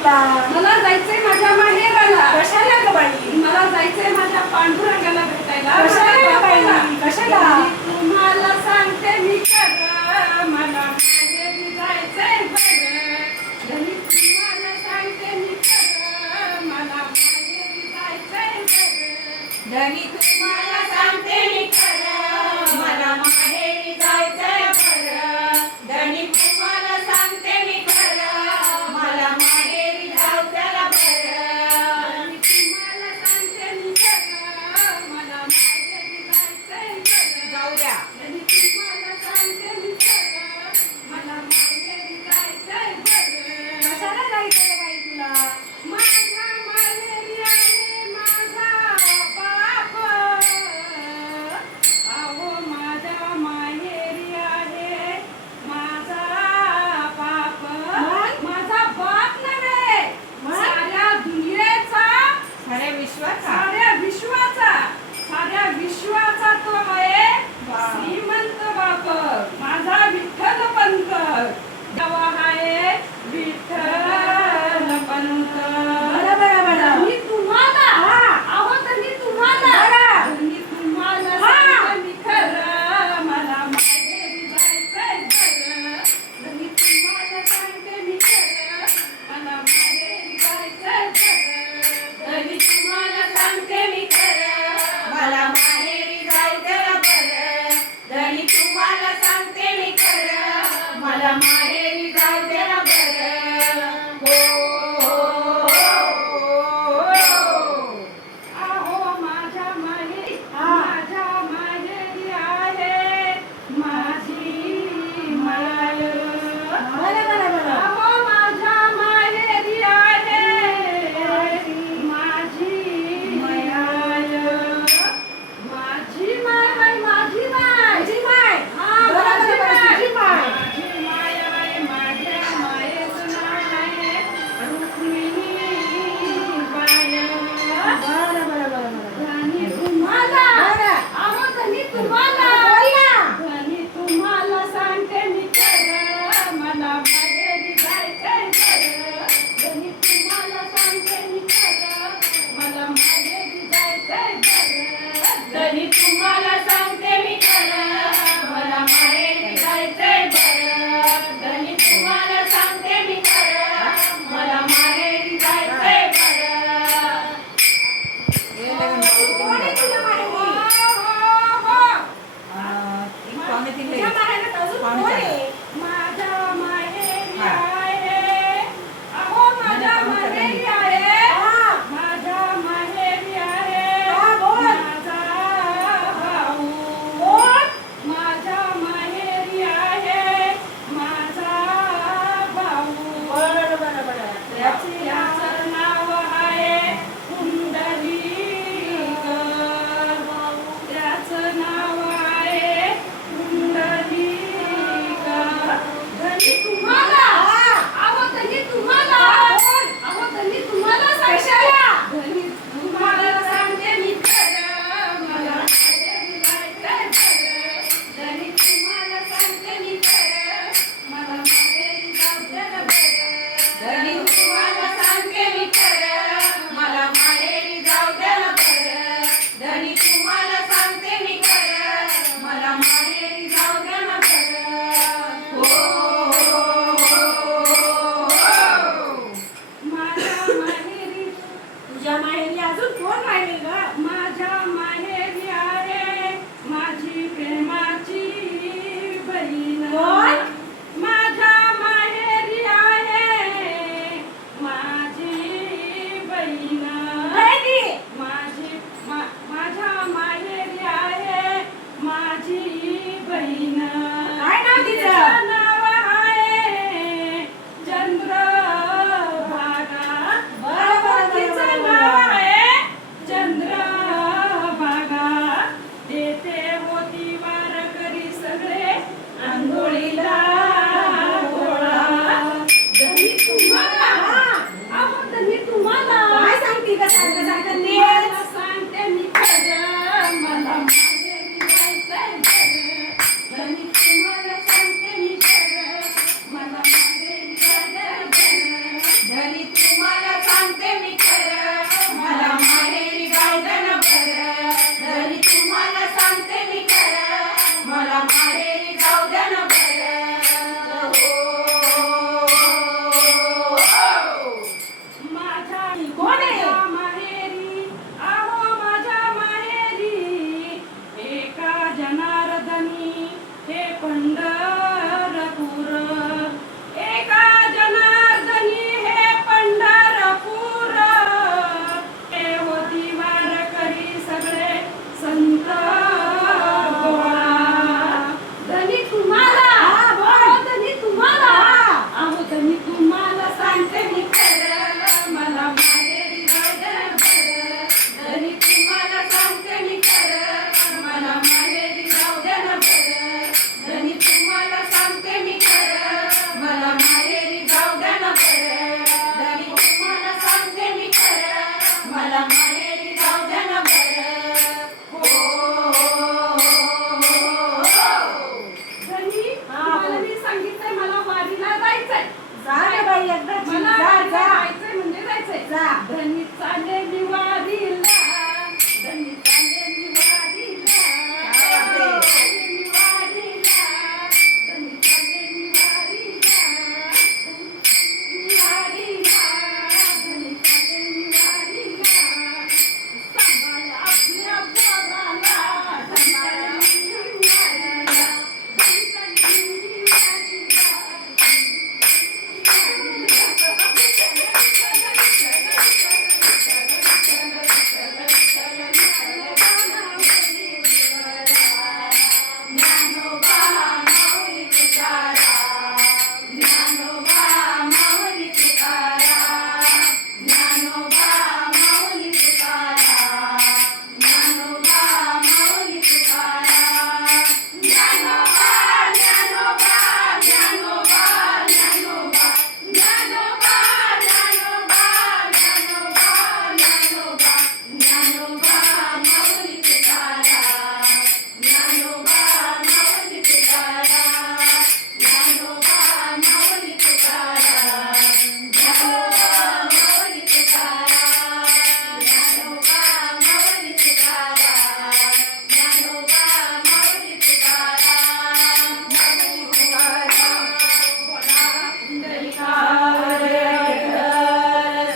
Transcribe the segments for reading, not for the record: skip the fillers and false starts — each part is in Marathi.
तुला? मला जायचंय माझ्या माहेराला. कशाला ग बाई? मला जायचंय माझ्या पांडुरंगाला भेटायला. कशाला ग बाई? कशाला? तुम्हाला सांगते मी खरं, मला माहेरी जायचंय बरं. घरी तुम्हाला सांगते मी खरं, मला माहेरी जायचंय बरं. धनी तुम्हाला सांगते मी खरं, मला माहेरी जायचंय बरं. धनी तुम्हाला सांगते मी खरं, मला माहेरी जायचंय बरं. तुम्हाला सांगते मी खरं, मला माहेरी जायचंय बरं. जाऊ द्या. तुम्हाला सांगते मी खरं, मला माहेरी जायचंय बरं. कशाला जायचं ग बाई तुला? माझ्या माहेरी आहे माझा बाप. अहो माझ्या माहेरी आहे माझा बाप. माझा बाप नव्हे, साऱ्या दुनियेचा, साऱ्या विश्वाचा, साऱ्या विश्वाचा तो आहे वा. श्रीमंत बाप. माझा विठ्ठल पंत. देवा आहे विठ्ठल पंत. मी तुम्हाला, अहो तरी तुम्हाला, मी तुम्हाला सांगते मी खरं, मला माहेरी जायचंय बरं. मी तुम्हाला सांगते मी खरं, मला माहेरी जायचंय बरं. धनी तुम्हाला सांगते मी खरं, मला माहेरी जायचंय बरं. धनी तुम्हाला सांगते मी खरं, मला माहेरी जायचंय बरं. अहो माझ्या माहेरी, माझ्या माहेरी आहे माझी माय. अहो माझ्या माहेरी आहे माझी माय. माझी माय बाई, माझी माय. हा, माझी माय. माझी माय आहे, माझ्या मायेचं नाव आहे रुक्मिणी बाय. धनी तुम्हाला, अहो धनी तुम्हाला, धनी तुम्हाला सांगते मी खरं, मला माहेरी जायचंय बरं. धनी तुम्हाला सांगते मी खरं, मला माहेरी जायचंय बरं. धनी तुम्हाला सांगते मी खरं, मला माहेरी जायचंय बरं. धनी तुम्हाला सांगते मी खरं, मला माहेरी जायचंय बरं. कोण आहे तुझ्या माहेरी? तुझ्या माहेरात अजून कोण आहे? माझ्या माहेरी हा. आहे, अहो माझ्या माहेरी आहे, माझ्या माहेरी आहे माझा भाऊ. माझ्या माहेरी आहे माझा भाऊ. त्याचं नाव आहे पुंडलिक. त्याचं नाव आहे पुंडलिक. धनी तुम्हाला, अहो धनी तुम्हाला, अहो धनी तुम्हाला सांगते, धनी तुम्हाला सांगते मी खरं, मला माहेरी जायचंय बरं. धनी तुम्हाला सांगते मी खरं, मला माहेरी जायचंय बरं. धनी तुम्हाला एकदाची. मला जा, जा. जायचंय म्हणजे जायचंय. जा. धनी चाललेली वारीला, धनी चाललेली वारीला, चाललेली वारीला, धनी चाललेली वारीला, वारीला, धनी चाललेली वारीला. सांभाळ आपल्या पोराला, सांभाळ आपल्या वारीला, धनी चाललेली वारीला. ज्ञानोबा माऊली तुकाराम, ज्ञानोबा माऊली तुकाराम, ज्ञानोबा माऊली तुकाराम, ज्ञानोबा माऊली तुकाराम, ज्ञानोबा, ज्ञानोबा, ज्ञानोबा, ज्ञानोबा, ज्ञानोबा, ज्ञानोबा, ज्ञानोबा, ज्ञानोबा, ज्ञानोबा माऊली तुकाराम, ज्ञानोबा माऊली तुकाराम, ज्ञानोबा माऊली तुकाराम, ज्ञानोबा माऊली तुकाराम, ज्ञानोबा माऊली तुकाराम, ज्ञानोबा माऊली तुकाराम, माऊली तुकाराम.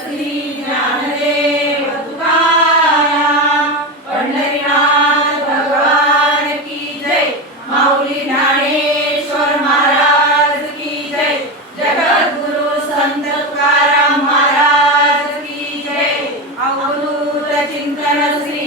श्री ज्ञानदेव तुकाराम, पंढरीनाथ भगवान की जय, माऊली ज्ञानेश्वर महाराज की जय, जगद्गुरु संत तुकाराम महाराज की जय. अवधूत चिंतन श्री